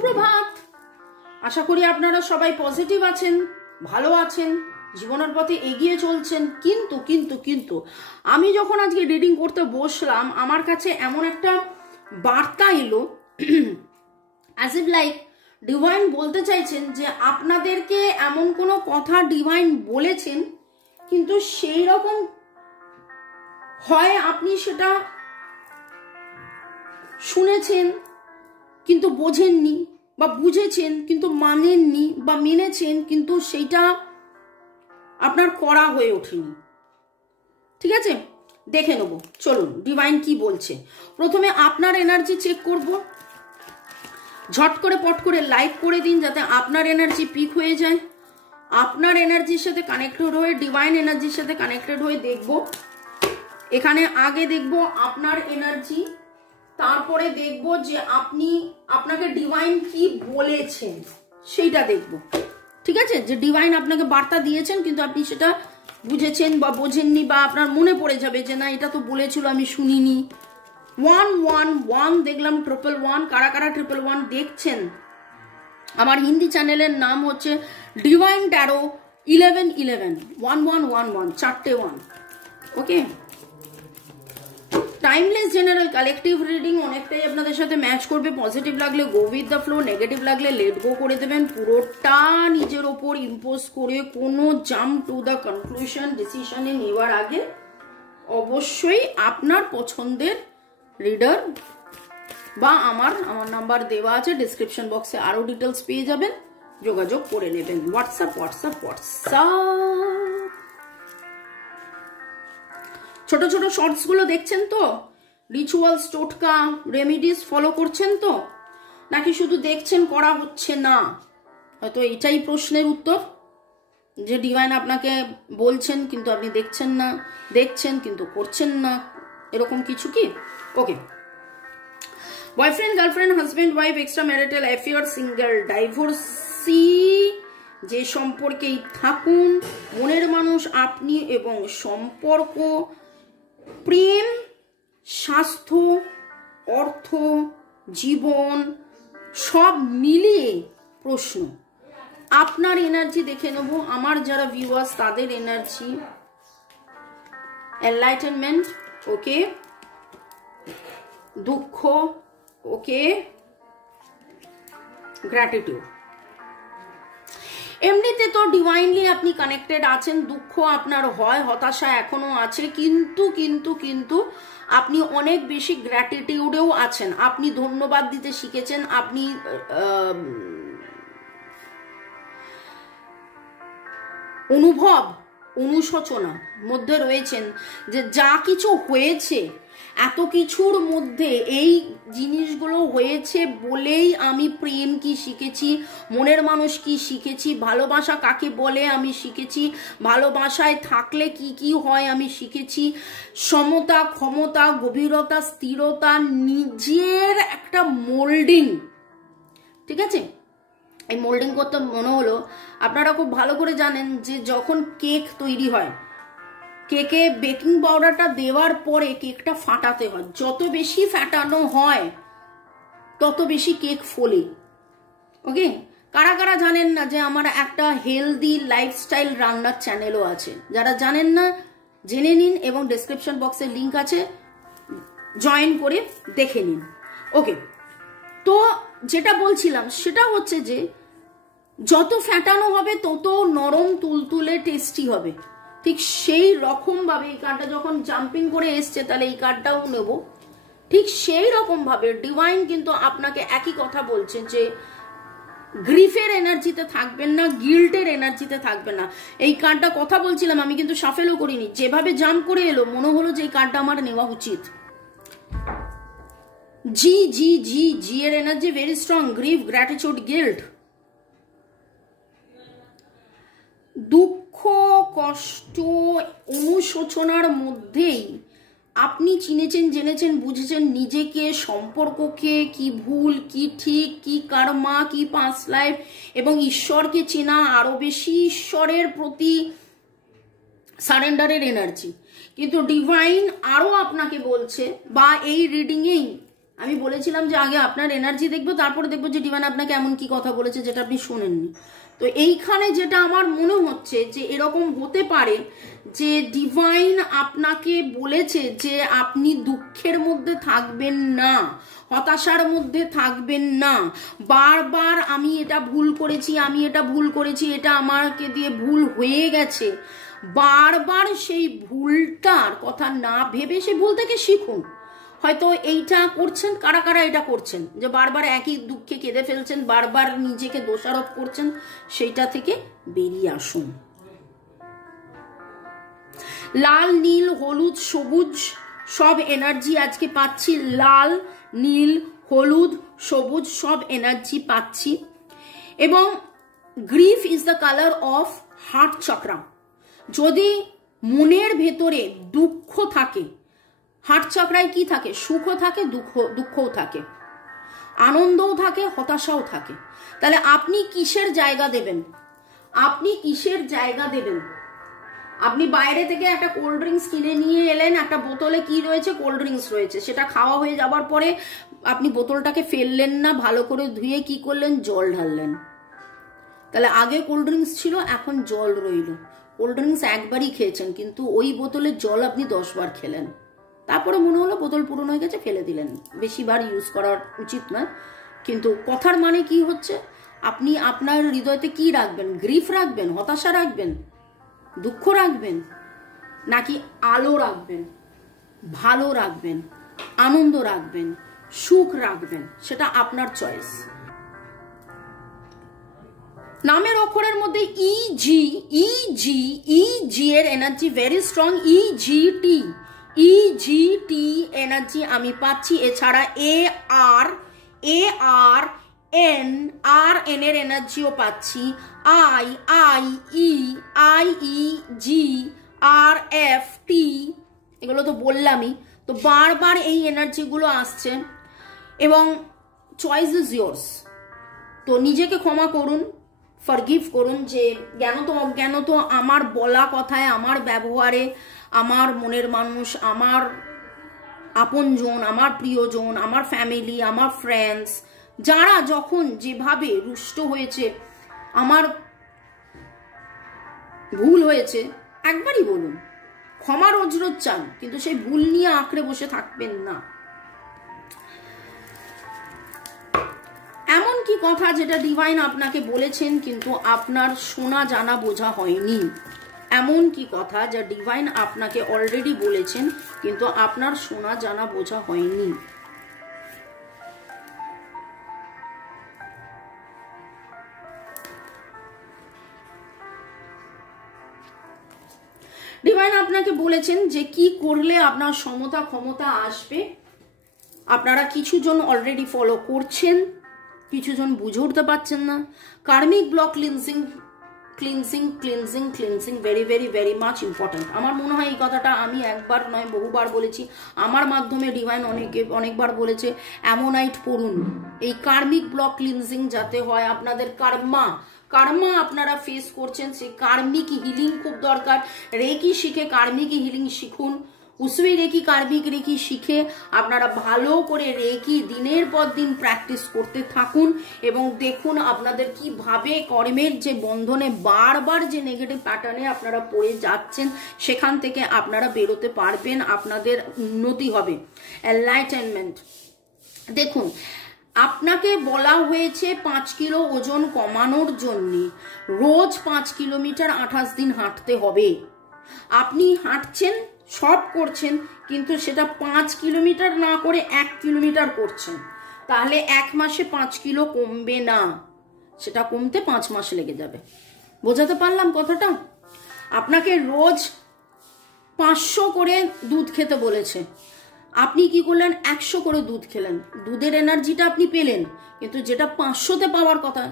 সুপ্রভাত। আশা করি আপনারা সবাই পজিটিভ আছেন, ভালো আছেন, জীবনের পথে এগিয়ে চলছেন। কিন্তু কিন্তু কিন্তু আমি যখন আজকে রিডিং করতে বসলাম, আমার কাছে এমন একটা বার্তা এলো, অ্যাজ ইফ লাইক ডিভাইন বলতে চাইছেন যে আপনাদেরকে এমন কোনো কথা ডিভাইন বলেছেন, কিন্তু সেই রকম হয় আপনি সেটা শুনেছেন কিন্তু বোঝেননি, বা বুঝেছেন কিন্তু মানেননি, বা মেনেছেন কিন্তু সেইটা আপনার করা হয়ে ওঠেনি। ঠিক আছে, দেখে নেব, চলুন ডিভাইন কি বলছে। প্রথমে আপনার এনার্জি চেক করব। ঝট করে পট করে লাইক করে দিন যাতে আপনার এনার্জি পিক হয়ে যায়। আপনার এনার্জির সাথে কানেক্টেড হয়ে, ডিভাইন এনার্জির সাথে কানেক্টেড হয়ে দেখব। এখানে আগে দেখব আপনার এনার্জি, তারপরে দেখব যে আপনাকে ডিভাইন কি বলেছেন সেইটা দেখব। ঠিক আছে, যে ডিভাইন আপনাকে বার্তা দিয়েছেন কিন্তু আপনি সেটা বুঝেছেন বা বোঝেননি, বা আপনার মনে পড়ে যাবে যে না এটা তো বলেছিল আমি শুনিনি। 111 দেখলাম, 111 কারা কারা 111 দেখছেন? আমার হিন্দি চ্যানেলের নাম হচ্ছে ডিভাইন ট্যারো 1111 1111 চারটে 1। ওকে, টাইমলেস জেনারেল কালেকটিভ রিডিং অনেকটাই আপনাদের সাথে ম্যাচ করবে। পজিটিভ লাগলে go with the flow, negative লাগলে লেট গো করে দেবেন। পুরোটা নিজের ওপর ইম্পোজ করে কোনো জাম্প টু দ্য কনক্লুশন ডিসিশনে নেওয়ার আগে অবশ্যই আপনার পছন্দের রিডার বা আমার নাম্বার দেওয়া আছে ডিসক্রিপশন বক্সে, আরো ডিটেলস পেয়ে যাবেন, যোগাযোগ করে নেবেন। WhatsApp WhatsApp WhatsApp. ছোট ছোট শর্টস গুলো দেখছেন তো? রিচুয়ালস, টোটকা, রেমিডিস ফলো করছেন তো, নাকি শুধু দেখছেন করা হচ্ছে না? হয়তো এটাই প্রশ্নের উত্তর, যে ডিভাইন আপনাকে বলছেন কিন্তু আপনি দেখছেন না, দেখছেন কিন্তু করছেন না, এরকম কিছু কি? Okay, boyfriend, girlfriend, husband, wife, extra marital affair, single, divorcee, যে সম্পর্কেই থাকুন, মনের মানুষ আপনি এবং সম্পর্ক, প্রেম, স্বাস্থ্য, অর্থ, জীবন, সব মিলিয়ে প্রশ্ন। আপনার এনার্জি দেখে নেব, আমার যারা ভিউয়ার্স তাদের এনার্জি। এনলাইটেনমেন্ট, ওকে। দুঃখ, ওকে। গ্র্যাটিটিউড। এমনিতে তো ডিভাইনলি আপনি কানেক্টেড আছেন, দুঃখ আপনার হয়, হতাশা এখনো আছে, কিন্তু কিন্তু কিন্তু আপনি অনেক বেশি গ্র্যাটিটিউডেও আছেন। আপনি ধন্যবাদ দিতে শিখেছেন, আপনি অনুভব, অনুশোচনা মধ্যে রয়েছেন, যে যা কিছু হয়েছে, এত কিছুর মধ্যে এই জিনিসগুলো হয়েছে বলেই আমি প্রেম কি শিখেছি, মনের মানুষ কি শিখেছি, ভালোবাসা কাকে বলে আমি শিখেছি, ভালোবাসায় থাকলে কি কি হয় আমি শিখেছি, সমতা, ক্ষমতা, গভীরতা, স্থিরতা, নিজের একটা মোল্ডিং। ঠিক আছে, এই মোল্ডিং করতে মনে হলো, আপনারা খুব ভালো করে জানেন যে যখন কেক তৈরি হয়, কেকে বেকিং পাউডারটা দেওয়ার পরে কেকটা ফাটাতে হয়, যত বেশি ফাটানো হয় তত বেশি কেক ফোলে। ওকে, কারা কারা জানেন না যে আমার একটা হেলদি লাইফস্টাইল রান্নার চ্যানেলও আছে? যারা জানেন না জেনে নিন, এবং ডেসক্রিপশন বক্সে লিঙ্ক আছে, জয়েন করে দেখে নিন। ওকে, তো যেটা বলছিলাম সেটা হচ্ছে যে যত ফ্যাটানো হবে তত নরম তুলতুলে টেস্টি হবে। ঠিক সেই রকম ভাবে এই কার্ডটা যখন জাম্পিং করে এসছে, তাহলে এই কার্ডটাও নেব। ঠিক সেই রকম ভাবে ডিভাইন কিন্তু আপনাকে একই কথা বলছে যে গ্রিফের এনার্জিতে থাকবেন না, গিল্টের এনার্জিতে থাকবেন না। এই কার্ডটা কথা বলছিলাম, আমি কিন্তু সাফেলও করিনি, যেভাবে জাম্প করে এলো মনে হলো যে এই কার্ডটা আমার নেওয়া উচিত। জি জি জি জি এর energy very strong. Grief, gratitude, guilt, দুঃখ, কষ্ট, অনুশোচনার মধ্যেই আপনি চিনেছেন, জেনেছেন, বুঝেছেন নিজেকে, সম্পর্ককে, কি ভুল, কি ঠিক, কি কর্মা, কি পাস্ট লাইফ, এবং ঈশ্বরকে চেনা, আরো বেশি ঈশ্বরের প্রতি সারেন্ডারের এনার্জি। কিন্তু ডিভাইন আরো আপনাকে বলছে, বা এই রিডিংয়েই আমি বলেছিলাম যে আগে আপনার এনার্জি দেখবো, তারপরে দেখবো যে ডিভাইন আপনাকে এমন কি কথা বলেছে যেটা আপনি শোনেননি। তো এইখানে যেটা আমার মনে হচ্ছে যে এরকম হতে পারে যে ডিভাইন আপনাকে বলেছে যে আপনি দুঃখের মধ্যে থাকবেন না, হতাশার মধ্যে থাকবেন না। বারবার আমি এটা ভুল করেছি, আমি এটা ভুল করেছি, এটা আমাকে দিয়ে ভুল হয়ে গেছে, বারবার সেই ভুলটার কথা না ভেবে সেই ভুল থেকে শিখুন। হয়তো এইটা করছেন, কারা কারা এটা করছেন যে বারবার একই দুঃখে কেঁদে ফেলছেন, বারবার নিজেকে দোষারোপ করছেন, সেইটা থেকে বেরিয়ে আসুন। লাল, নীল, হলুদ, সবুজ সব এনার্জি আজকে পাচ্ছি। লাল, নীল, হলুদ, সবুজ সব এনার্জি পাচ্ছি। এবং grief is the colour of heart chakra. যদি মনের ভেতরে দুঃখ থাকে, হার্ট চক্রায় কি থাকে? সুখও থাকে, দুঃখও থাকে, আনন্দও থাকে, হতাশাও থাকে। তাহলে আপনি কিসের জায়গা দেবেন? আপনি কিসের জায়গা দেবেন? আপনি বাইরে থেকে একটা কোল্ড ড্রিঙ্কস কিনে নিয়ে এলেন, একটা বোতলে কি রয়েছে? কোল্ড ড্রিঙ্কস রয়েছে। সেটা খাওয়া হয়ে যাবার পরে আপনি বোতলটাকে ফেললেন না, ভালো করে ধুয়ে কি করলেন? জল ঢাললেন। তাহলে আগে কোল্ড ড্রিঙ্কস ছিল, এখন জল রইল। কোল্ড ড্রিঙ্কস একবারই খেয়েছেন, কিন্তু ওই বোতলের জল আপনি 10 বার খেলেন। তারপরে মনে হলো বোতল পুরনো হয়ে গেছে, ফেলে দিলেন। বেশিবার ইউজ করা উচিত না। কিন্তু কথার মানে কি হচ্ছে? আপনি আপনার হৃদয়তে কি রাখবেন? গ্রিফ রাখবেন, হতাশা রাখবেন, দুঃখ রাখবেন, নাকি আলো রাখবেন, ভালো রাখবেন, আনন্দ রাখবেন, সুখ রাখবেন? সেটা আপনার চয়েস। নামের অক্ষরের মধ্যে ইজি, ইজি, ইজি এর এনার্জি ভেরি স্ট্রং। ইজিটি, ইজিটি এনার্জি আমি পাচ্ছি। এছাড়া এ আর এন, আর এন এর এনার্জিও পাচ্ছি। I E, G, R F T, এগুলো তো বললামই। তো বারবার এই এনার্জিগুলো আসছে এবং চয়েস ইজ ইয়োর্স। তো নিজেকে ক্ষমা করুন, ফরগিভ করুন যে জ্ঞানত আমার বলা কথায়, আমার ব্যবহারে, আমার মনের মানুষ, আমার আপনজন, আমার প্রিয়জন, আমার ফ্যামিলি, আমার ফ্রেন্ডস, যারা যখন যেভাবে রুষ্ট হয়েছে, আমার ভুল হয়েছে, একবারই বলুন, ক্ষমা রোজ রোজ চান, কিন্তু সেই ভুল নিয়ে আঁকড়ে বসে থাকবেন না। এমন কি কথা যেটা ডিভাইন আপনাকে বলেছেন কিন্তু আপনার শোনা জানা বোঝা হয়নি? এমন কি কথা যা ডিভাইন আপনাকে অলরেডি বলেছেন কিন্তু আপনার শোনা জানা বোঝা হয়নি? ডিভাইন আপনাকে বলেছেন যে কি করলে আপনার সমতা ক্ষমতা আসবে। আপনারা কিছুজন অলরেডি ফলো করছেন, কিছুজন বুঝে উঠতে পারছেন না। Karmic block cleansing, cleansing, cleansing, cleansing very very very much important. আমার মনে হয় এই কথাটা আমি একবার নয় বহুবার বলেছি, আমার মাধ্যমে ডিভাইন অনেকবার বলেছে। অ্যামোনাইট পড়ুন, এই কার্মিক ব্লক ক্লিনজিং যাতে হয়। আপনাদের কার্মা আপনারা ফেস করছেন, সেই কার্মিক হিলিং খুব দরকার। রেকি শিখে কার্মিক হিলিং শিখুন। উসুই রেকি, কার্মিক রেকি শিখে আপনারা ভালো করে রেকি দিনের পর দিন প্র্যাকটিস করতে থাকুন এবং দেখুন আপনাদের কিভাবে কর্মের যে বন্ধনে বারবার যে নেগেটিভ প্যাটার্নে আপনারা পড়ে যাচ্ছেন সেখান থেকে আপনারা বেরোতে পারবেন, আপনাদের উন্নতি হবে। এনলাইটেনমেন্ট। দেখুন, আপনাকে বলা হয়েছে 5 কিলো ওজন কমানোর জন্য রোজ 5 কিলোমিটার 28 দিন হাঁটতে হবে। আপনি হাঁটছেন, সব করছেন, কিন্তু সেটা 5 কিলোমিটার না করে 1 কিলোমিটার করছেন। তাহলে 1 মাসে 5 কিলো কমবে না, সেটা কমতে 5 মাস লেগে যাবে। বোঝাতে পারলাম কথাটা? আপনাকে রোজ 500 করে দুধ খেতে বলেছে, আপনি কি করলেন? 100 করে দুধ খেলেন। দুধের এনার্জিটা আপনি পেলেন, কিন্তু যেটা 500তে পাওয়ার কথা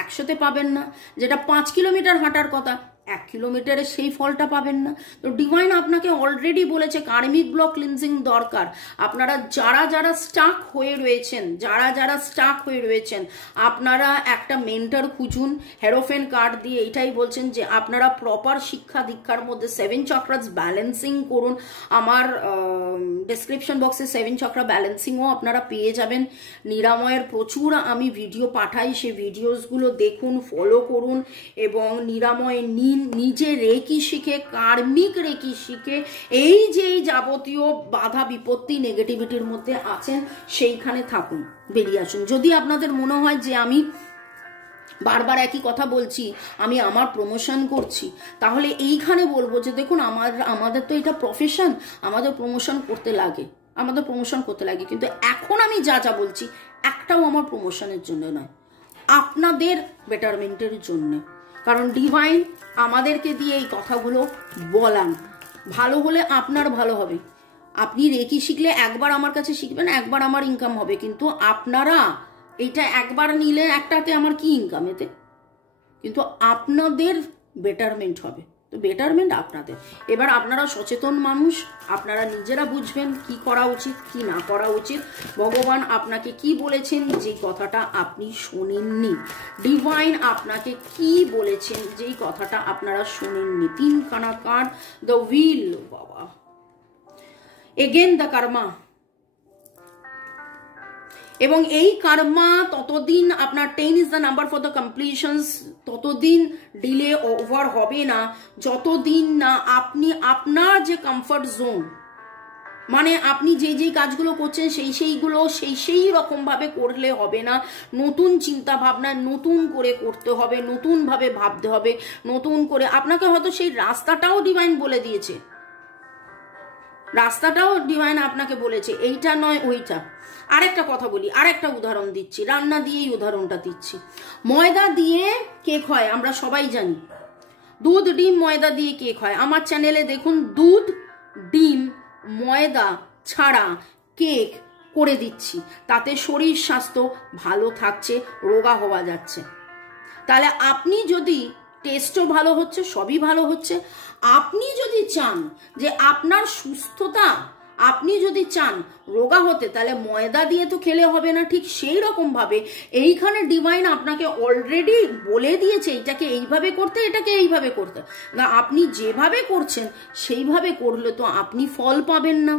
100তে পাবেন না। যেটা 5 কিলোমিটার হাঁটার কথা 1 কিলোমিটারে সেই ফলটা পাবেন না। তো ডিভাইন আপনাকে অলরেডি বলেছে কার্মিক ব্লক ক্লিনজিং দরকার। আপনারা যারা স্টাক হয়ে রয়েছেন আপনারা একটা মেন্টর খুঁজুন। হেরোফেন কার্ড দিয়ে এইটাই বলছেন যে আপনারা প্রপার শিক্ষা দীক্ষার মধ্যে 7 চক্রাস ব্যালেন্সিং করুন। আমার ডেসক্রিপশন বক্সে 7 চক্রা ব্যালেন্সিংও আপনারা পেয়ে যাবেন। নিরাময়ের প্রচুর আমি ভিডিও পাঠাই, সেই ভিডিওসগুলো দেখুন, ফলো করুন এবং নিরাময় নিন। নিজে রেকি শিখে, কার্মিক রেকি শিখে এই যে যাবতীয় বাধা বিপত্তি নেগেটিভিটির মধ্যে আছেন সেইখানে থাকুন, বেরিয়ে আসুন। যদি আপনাদের মনে হয় যে আমি বারবার একই কথা বলছি, আমি আমার প্রমোশন করছি, তাহলে এইখানে বলবো যে দেখুন আমাদের তো এটা প্রফেশন, আমাদের প্রমোশন করতে লাগে, কিন্তু এখন আমি যা বলছি একটাও আমার প্রমোশনের জন্য নয়, আপনাদের বেটারমেন্টের জন্য। কারণ ডিভাইন আমাদেরকে দিয়ে এই কথাগুলো বলান। ভালো হলে আপনার ভালো হবে। আপনি রেকি শিখলে একবার আমার কাছে শিখবেন, একবার আমার ইনকাম হবে, কিন্তু আপনারা এইটা একবার নিলে একটাতে আমার কি ইনকাম, এতে কিন্তু আপনাদের বেটারমেন্ট হবে। তো বেটারমেন্ট আপনাদের। এবার আপনারা সচেতন মানুষ, আপনারা নিজেরা বুঝবেন কি করা উচিত কি না করা উচিত। ভগবান আপনাকে কি বলেছেন যে কথাটা আপনি শোনেননি, ডিভাইন আপনাকে কি বলেছেন যেই কথাটা আপনারা শোনেননি। 3খানা কার্ড, দ্য হুইল, বাবা, এগেন দ্য কর্মা। এবং এই কর্মা ততদিন আপনার 10 is the number for the completions, ততদিন ডিলে ওভার হবে না যতদিন না আপনি আপনার যে কমফর্ট জোন, মানে আপনি যেই কাজগুলো করছেন সেই রকম ভাবে করলে হবে না। নতুন চিন্তা ভাবনা নতুন করে করতে হবে, নতুন ভাবে ভাবতে হবে, নতুন করে আপনাকে হয়তো সেই রাস্তাটাও ডিভাইন বলে দিয়েছে, রাস্তাটাও ডিভাইন আপনাকে বলেছে এইটা নয় ওইটা। আরেকটা কথা বলি, আরেকটা উদাহরণ দিচ্ছি, রান্না দিয়েই উদাহরণটা দিচ্ছি। ময়দা দিয়ে কেক হয় আমরা সবাই জানি, দুধ ডিম ময়দা দিয়ে কেক হয়। আমার চ্যানেলে দেখুন দুধ ডিম ময়দা ছাড়া কেক করে দিচ্ছি, তাতে শরীর স্বাস্থ্য ভালো থাকছে, রোগা হওয়া যাচ্ছে। তাহলে আপনি যদি টেস্টও ভালো হচ্ছে, সবই ভালো হচ্ছে, আপনি যদি চান যে আপনার সুস্থতা, আপনি যদি চান রোগা হতে, তাহলে ময়দা দিয়ে তো খেলে হবে না। ঠিক সেই রকম ভাবে এইখানে ডিভাইন আপনাকে অলরেডি বলে দিয়েছে এটাকে এইভাবে করতে, এটাকে এইভাবে করতে। না, আপনি যেভাবে করছেন সেইভাবে করলে তো আপনি ফল পাবেন না।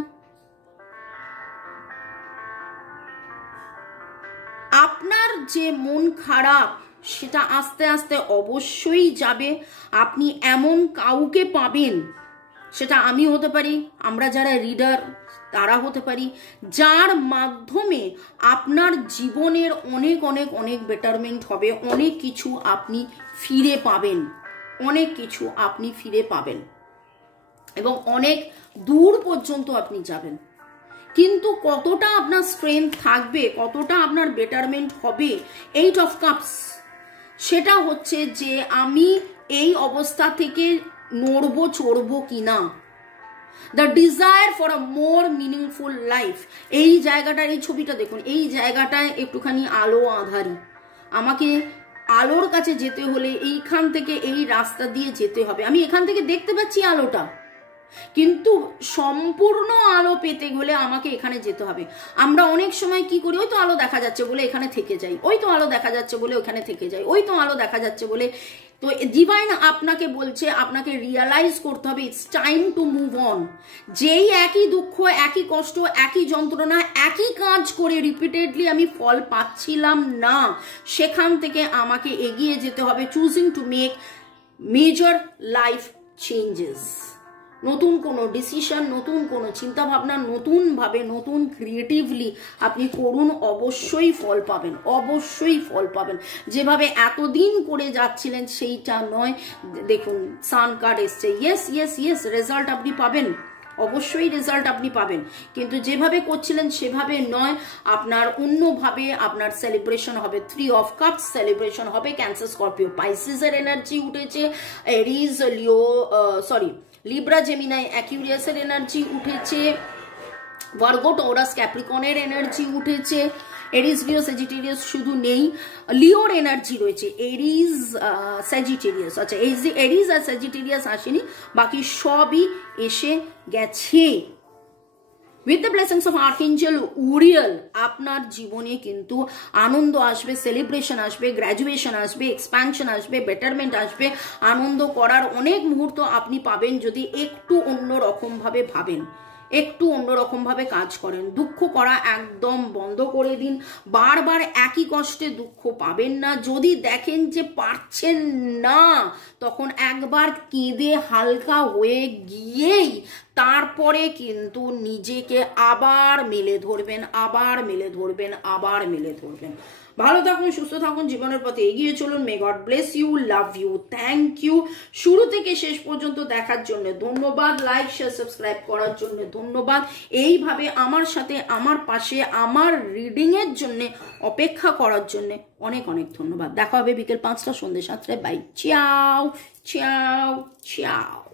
আপনার যে মন খারাপ সেটা আস্তে আস্তে অবশ্যই যাবে। আপনি এমন কাউকে পাবেন, সেটা আমি হতে পারি, আমরা যারা রিডার তারা হতে পারি, যার মাধ্যমে আপনার জীবনের অনেক অনেক অনেক বেটারমেন্ট হবে, অনেক কিছু আপনি ফিরে পাবেন, অনেক কিছু আপনি ফিরে পাবেন এবং অনেক দূর পর্যন্ত আপনি যাবেন। কিন্তু কতটা আপনার স্ট্রেংথ থাকবে, কতটা আপনার বেটারমেন্ট হবে, 8 অফ কাপস, সেটা হচ্ছে যে আমি এই অবস্থা থেকে নড়বো চড়বো কিনা। The desire for a more meaningful life, এই জায়গাটা, এই ছবিটা দেখুন, এই জায়গাটায় একটুখানি আলো আঁধারি। আমাকে আলোর কাছে যেতে হলে এইখান থেকে এই রাস্তা দিয়ে যেতে হবে। আমি এখান থেকে দেখতে পাচ্ছি আলোটা, কিন্তু সম্পূর্ণ আলো পেতে গেলে আমাকে এখানে যেতে হবে। আমরা অনেক সময় কি করি, ওই তো আলো দেখা যাচ্ছে বলে এখানে থেকে যাই, ওই তো আলো দেখা যাচ্ছে বলে ওখানে থেকে যাই, ওই তো আলো দেখা যাচ্ছে বলে। তো ডিভাইন আপনাকে বলছে, আপনাকে রিয়ালাইজ করতে হবে it's time to move on. যেই একই দুঃখ, একই কষ্ট, একই যন্ত্রণা, একই কাজ করে রিপিটেডলি আমি ফল পাচ্ছিলাম না, সেখান থেকে আমাকে এগিয়ে যেতে হবে। Choosing to make major life changes, নতুন কোনো ডিসিশন, নতুন কোনো চিন্তা ভাবনা, নতুন ভাবে, নতুন ক্রিয়েটিভলি আপনি করুন, অবশ্যই ফল পাবেন, অবশ্যই ফল পাবেন। যেভাবে এতদিন করে যাচ্ছিলেন সেইটা নয়। দেখুন সান কার্ড এসছে, ইয়েস ইয়েস ইয়েস, রেজাল্ট আপনি পাবেন, অবশ্যই রেজাল্ট আপনি পাবেন, কিন্তু যেভাবে করছিলেন সেভাবে নয়, আপনার অন্যভাবে আপনার সেলিব্রেশন হবে। 3 অফ কাপস সেলিব্রেশন হবে। ক্যান্সার, স্করপিও, পাইসিসের এনার্জি উঠেছে, এরিজ, লিব্রা, জেমিনাই, অ্যাকুরিয়াসের এনার্জি উঠেছে, ভার্গো, টরাস, ক্যাপ্রিকনের এনার্জি উঠেছে এরিস লিও স্যাজিটেরিয়াস শুধু নেই, লিওর এনার্জি রয়েছে, এরিস স্যাজিটেরিয়াস, আচ্ছা এরিস আর স্যাজিটেরিয়াস আসেনি, বাকি সবই এসে গেছে। With the blessings of archangel Uriel আপনার জীবনে কিন্তু আনন্দ আসবে, সেলিব্রেশন আসবে, গ্র্যাজুয়েশন আসবে, এক্সপ্যানশন আসবে, বেটারমেন্ট আসবে, আনন্দ করার অনেক মুহূর্ত আপনি পাবেন যদি একটু অন্যরকম ভাবে ভাবেন, একটু অন্যরকম ভাবে কাজ করেন। দুঃখ করা একদম বন্ধ করে দিন, বারবার একই কষ্টে দুঃখ পাবেন না। যদি দেখেন যে পারছেন না, তখন একবার কেঁদে হালকা হয়ে গিয়েই তারপরে কিন্তু নিজেকে আবার মেলে ধরবেন, আবার মেলে ধরবেন, আবার মেলে ধরবেন। ভালো থাকুন, সুস্থ থাকুন, জীবনের পথে এগিয়ে চলুন। May God bless you, love you, thank you. শুরু থেকে শেষ পর্যন্ত দেখার জন্য ধন্যবাদ, লাইক শেয়ার সাবস্ক্রাইব করার জন্য ধন্যবাদ, এইভাবে আমার সাথে আমার পাশে আমার রিডিং এর জন্য অপেক্ষা করার জন্য অনেক অনেক ধন্যবাদ। দেখা হবে বিকেল 5টা, সন্ধ্যে 7টায়। Bye, ciao ciao Qiao.